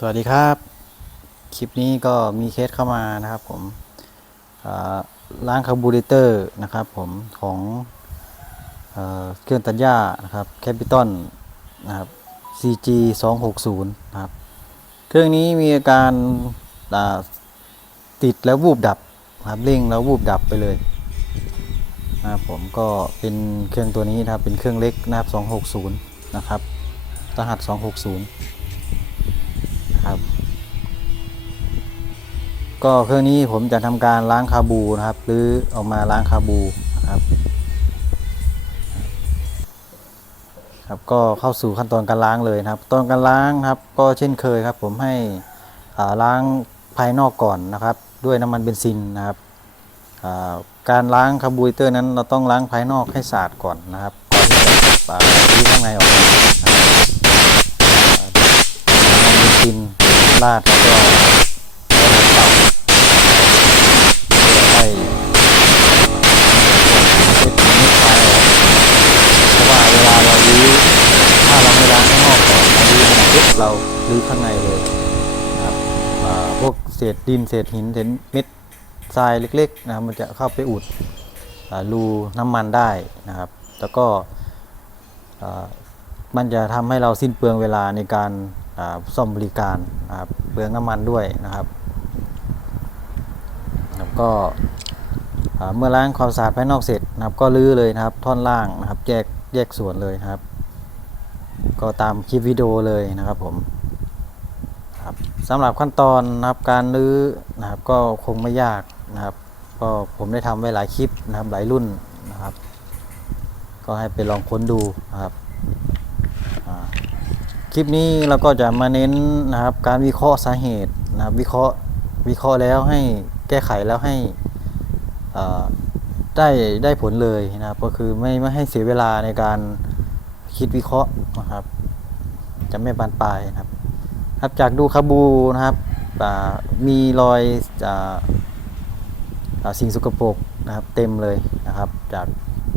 สวัสดีครับ คลิปนี้ก็มีเคสเข้ามานะครับผมล้างคาร์บูเรเตอร์นะครับผมของเอเครื่องตัดหญ้านะครับแคปิตอลนะครับ CG 260นะครับ เครื่องนี้มีอาการาติดแล้ววูบดับครับเร่งแล้ววูบดับไปเลยนะครับผมก็เป็นเครื่องตัวนี้นะครับเป็นเครื่องเล็กนะครับ260นะครับรหัส 260 ก็เครื่องนี้ผมจะทำการล้างคาบูนะครับหรือออกมาล้างคาบูนะครับครับก็เข้าสู่ขั้นตอนการล้างเลยนะครับ ตอนการล้างครับก็เช่นเคยครับ ผมให้อ่าล้างภายนอกก่อนนะครับ ด้วยน้ำมันเบนซินนะครับอ่าการล้างคาบูเรเตอร์นั้นเราต้องล้างภายนอกให้สะอาดก่อนนะครับก่อนที่จะอ่าที่ข้างในออกมาน้ำมันเบนซินราดก็แล้วก็เป่าให้เช็ดมันไม่คลายออกเพราะว่าเวลาเราลื้อถ้าเราไม่ล้างข้างนอกก่อนเราลื้อมันปุ๊บ เราลื้อข้างในเลยนะครับพวกเศษดินเศษหินเศษเม็ดทรายเล็กๆนะครับมันจะเข้าไปอุดรูน้ำมันได้นะครับ แล้วก็มันจะทำให้เราสิ้นเปลืองเวลาในการซ่อมบริการนะครับเปลืองน้ำมันด้วยนะครับแล้วก็เมื่อล้างความสะอาดภายนอกเสร็จนะครับ ก็ลื้อเลยนะครับ ท่อนล่างนะครับ แยกแยกส่วนเลยนะครับ ก็ตามคลิปวิดีโอเลยนะครับผมครับสำหรับขั้นตอนนะครับการลื้อนะครับก็คงไม่ยากนะครับ ก็ผมได้ทำไว้หลายคลิปนะครับหลายรุ่นนะครับ ก็ให้ไปลองค้นดูนะครับคลิปนี้เราก็จะมาเน้นนะครับการวิเคราะห์สาเหตุนะครับวิเคราะห์วิเคราะห์แล้วให้แก้ไขแล้วให้ได้ได้ผลเลยนะครับก็คือไม่ไม่ให้เสียเวลาในการ คิดวิเคราะห์นะครับ จะไม่บานปลายนะครับ ครับจากดูคาบูนะครับมีรอยอสิ่งสกปรกนะครับ เต็มเลยนะครับ จาก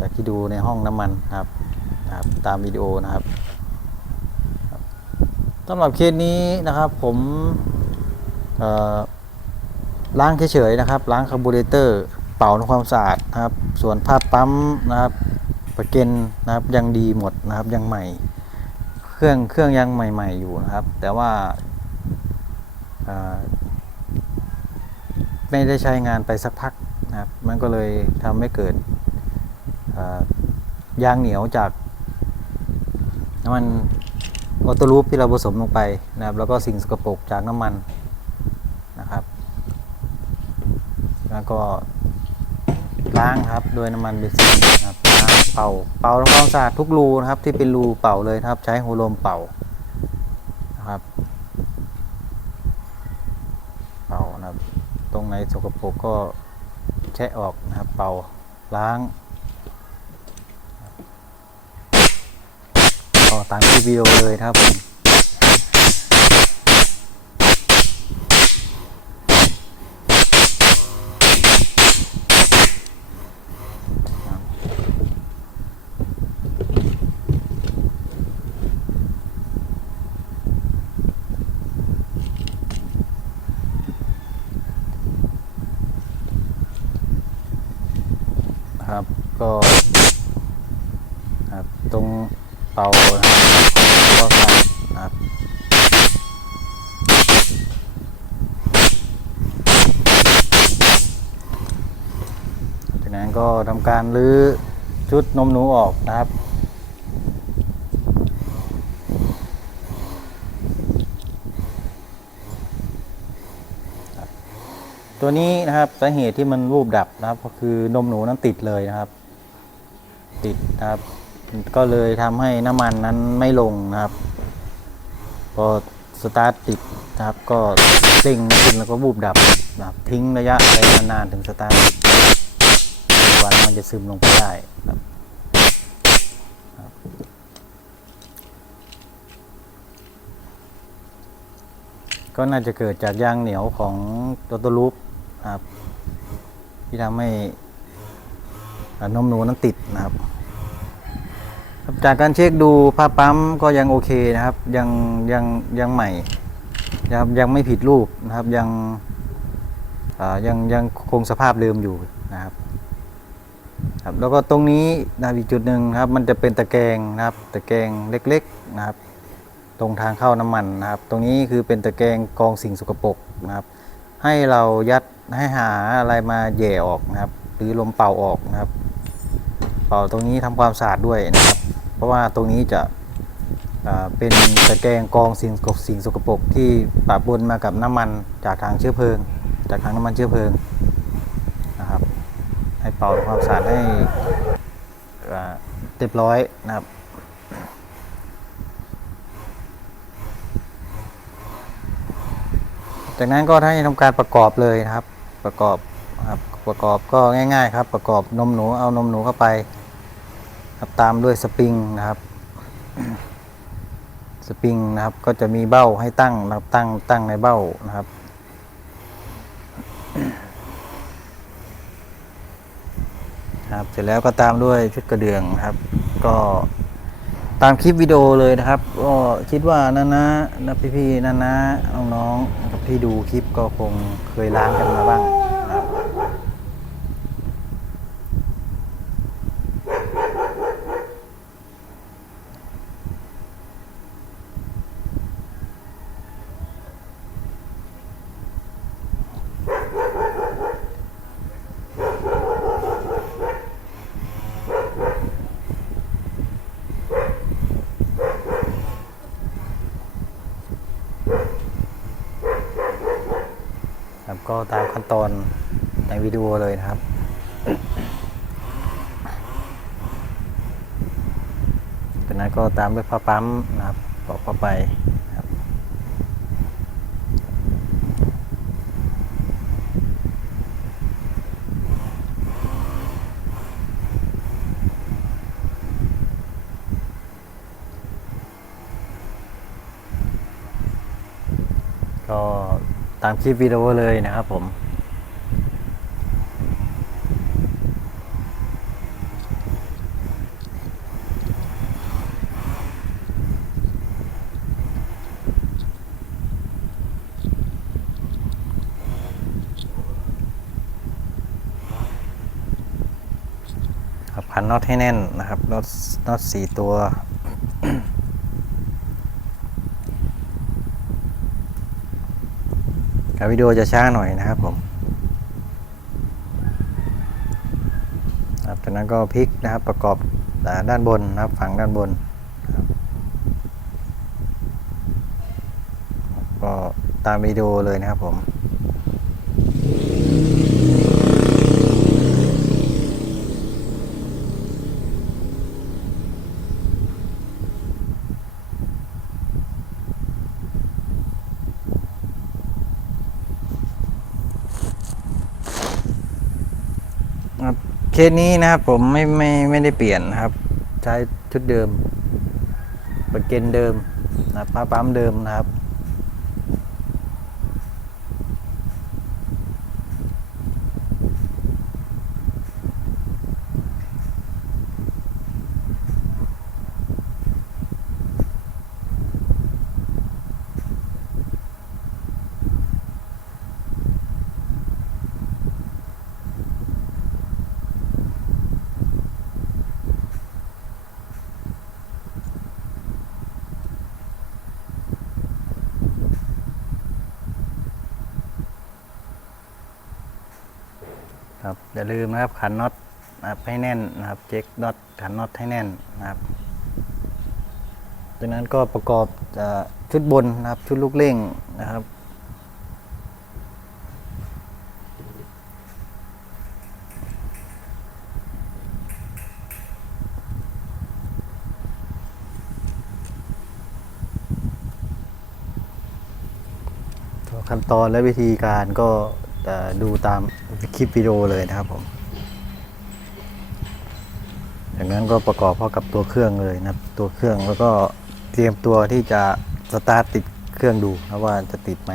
จากที่ดูในห้องน้ำมันนะครับนะครับ ตามวิดีโอนะครับสำหรับเคสนี้นะครับผมล้างเฉยๆนะครับ ล้างคาร์บูเรเตอร์เป่าทำความสะอาดนะครับ ส่วนภาพปั๊มนะครับ ประเกนนะครับยังดีหมดนะครับยังใหม่ เครื่องเครื่องยังใหม่ ๆ อยู่นะครับ แต่ว่าไม่ได้ใช้งานไปสักพักนะครับ มันก็เลยทำให้เกิดยางเหนียวจากน้ำมันออโตรูปที่เราผสมลงไปนะครับ แล้วก็สิ่งสกปรกจากน้ำมันนะครับ แล้วก็ล้างครับด้วยน้ำมันเบนซินนะครับ เป่า เป่าทำความสะอาดทุกรูนะครับ ที่เป็นรูเป่าเลยนะครับ ใช้หัวลมเป่านะครับ เป่านะครับ ตรงไหนสกปรกก็แช่ออกนะครับ เป่าล้างก็ตามที่วิดีโอเลยนะครับผม นะครับ ก็ครับตรงเตาก็ครับจากนั้นก็ทำการรื้อชุดนมหนูออกนะครับ ตัวนี้นะครับสาเหตุที่มันวูบดับนะครับก็คือนมหนูนั้นติดเลยนะครับ ติดนะครับ ก็เลยทำให้น้ำมันนั้นไม่ลงนะครับ พอสตาร์ทติดนะครับ ก็เร่งขึ้นแล้วก็วูบดับนะครับทิ้งระยะไปนานๆถึงสตาร์ทติดกว่ามันจะซึมลงไปได้ครับก็น่าจะเกิดจากยางเหนียวของตัวตัวลูป นะครับที่ทำให้อ่านมหนูนั้นติดนะครับ จากการเช็คดูผ้าปั๊มก็ยังโอเคนะครับ ยังยังยังใหม่ยังยังไม่ผิดรูปนะครับยังยังยังคงสภาพเดิมอยู่นะครับครับแล้วก็ตรงนี้นะอีกจุดหนึ่งครับ มันจะเป็นตะแกรงนะครับ ตะแกรงเล็กๆนะครับ ตรงทางเข้าน้ำมันนะครับ ตรงนี้คือเป็นตะแกรงกองสิ่งสกปรกนะครับ ให้เรายัด ให้หาอะไรมาแหย่ออกนะครับ หรือลมเป่าออกนะครับ เป่าตรงนี้ทำความสะอาดด้วยนะครับ เพราะว่าตรงนี้จะเป็นตะแกรงกองสิ่งสกสิ่งสกปรกที่ปะปนมากับน้ำมันจากทางเชื้อเพลิง จากทางน้ำมันเชื้อเพลิงนะครับ ให้เป่าทำความสะอาดให้เรียบร้อยนะครับจากนั้นก็ให้ทำการประกอบเลยนะครับ ประกอบครับประกอบก็ง่าย ๆ ครับ ประกอบนมหนูเอานมหนูเข้าไปครับตามด้วยสปริงนะครับสปริงนะครับก็จะมีเบ้าให้ตั้งนะครับตั้งตั้งในเบ้านะครับ ครับเสร็จแล้วก็ตามด้วยชุดกระเดื่องครับ ก็ ตามคลิปวิดีโอเลยนะครับก็คิดว่านั่นนะนะพี่ๆนั่นนะน้องๆนะครับที่ดูคลิปก็คงเคยล้างกันมาบ้าง ก็ตามขั้นตอนในวิดีโอเลยนะครับจากนั้นก็ตามด้วยผ้าปั๊มนะครับตอกเข้าไปครับก็ ตามคลิปวิดีโอเลยนะครับผม ครับพันน็อตให้แน่นนะครับน็อตน็อตสี่ตัว ครับ วิดีโอจะช้าหน่อยนะครับผมครับจากนั้นก็พลิกนะครับประกอบด้านบนนะครับฝั่งด้านบนก็ตามวิดีโอเลยนะครับผม ครับ เคสนี้นะครับผมไม่ไม่ไม่ได้เปลี่ยนนะครับ ใช้ชุดเดิมประเกนเดิมนะปั๊มเดิมนะครับ ครับอย่าลืมนะครับขันน็อตนะครับให้แน่นนะครับเช็คน็อตขันน็อตให้แน่นนะครับจากนั้นก็ประกอบอชุดบนนะครับชุดลูกเร่งนะครับขั้นตอนและวิธีการก็ดูตาม คลิปวิดีโอเลยนะครับผม จากนั้นก็ประกอบเข้ากับตัวเครื่องเลยนะครับตัวเครื่องแล้วก็เตรียมตัวที่จะสตาร์ทติดเครื่องดูนะว่าจะติดไหม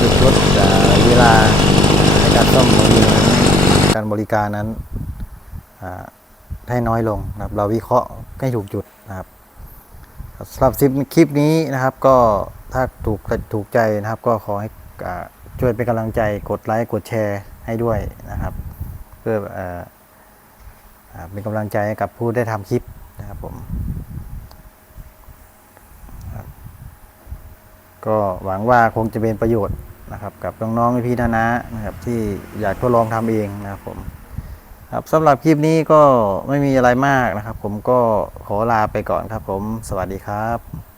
คือลดเวลาในการซ่อมบริการการบริการนั้นให้น้อยลงนะครับ เราวิเคราะห์ให้ถูกจุดนะครับสำหรับคลิปนี้นะครับ ก็ถ้าถูกถูกใจนะครับ ก็ขอให้ช่วยเป็นกำลังใจกดไลค์กดแชร์ให้ด้วยนะครับ เพื่อเป็นกำลังใจกับผู้ได้ทำคลิปนะครับผมก็หวังว่าคงจะเป็นประโยชน์ นะครับกับน้องๆพี่ๆนานะนะครับที่อยากทดลองทำเองนะครับผมครับสำหรับคลิปนี้ก็ไม่มีอะไรมากนะครับ ผมก็ขอลาไปก่อนครับผม สวัสดีครับ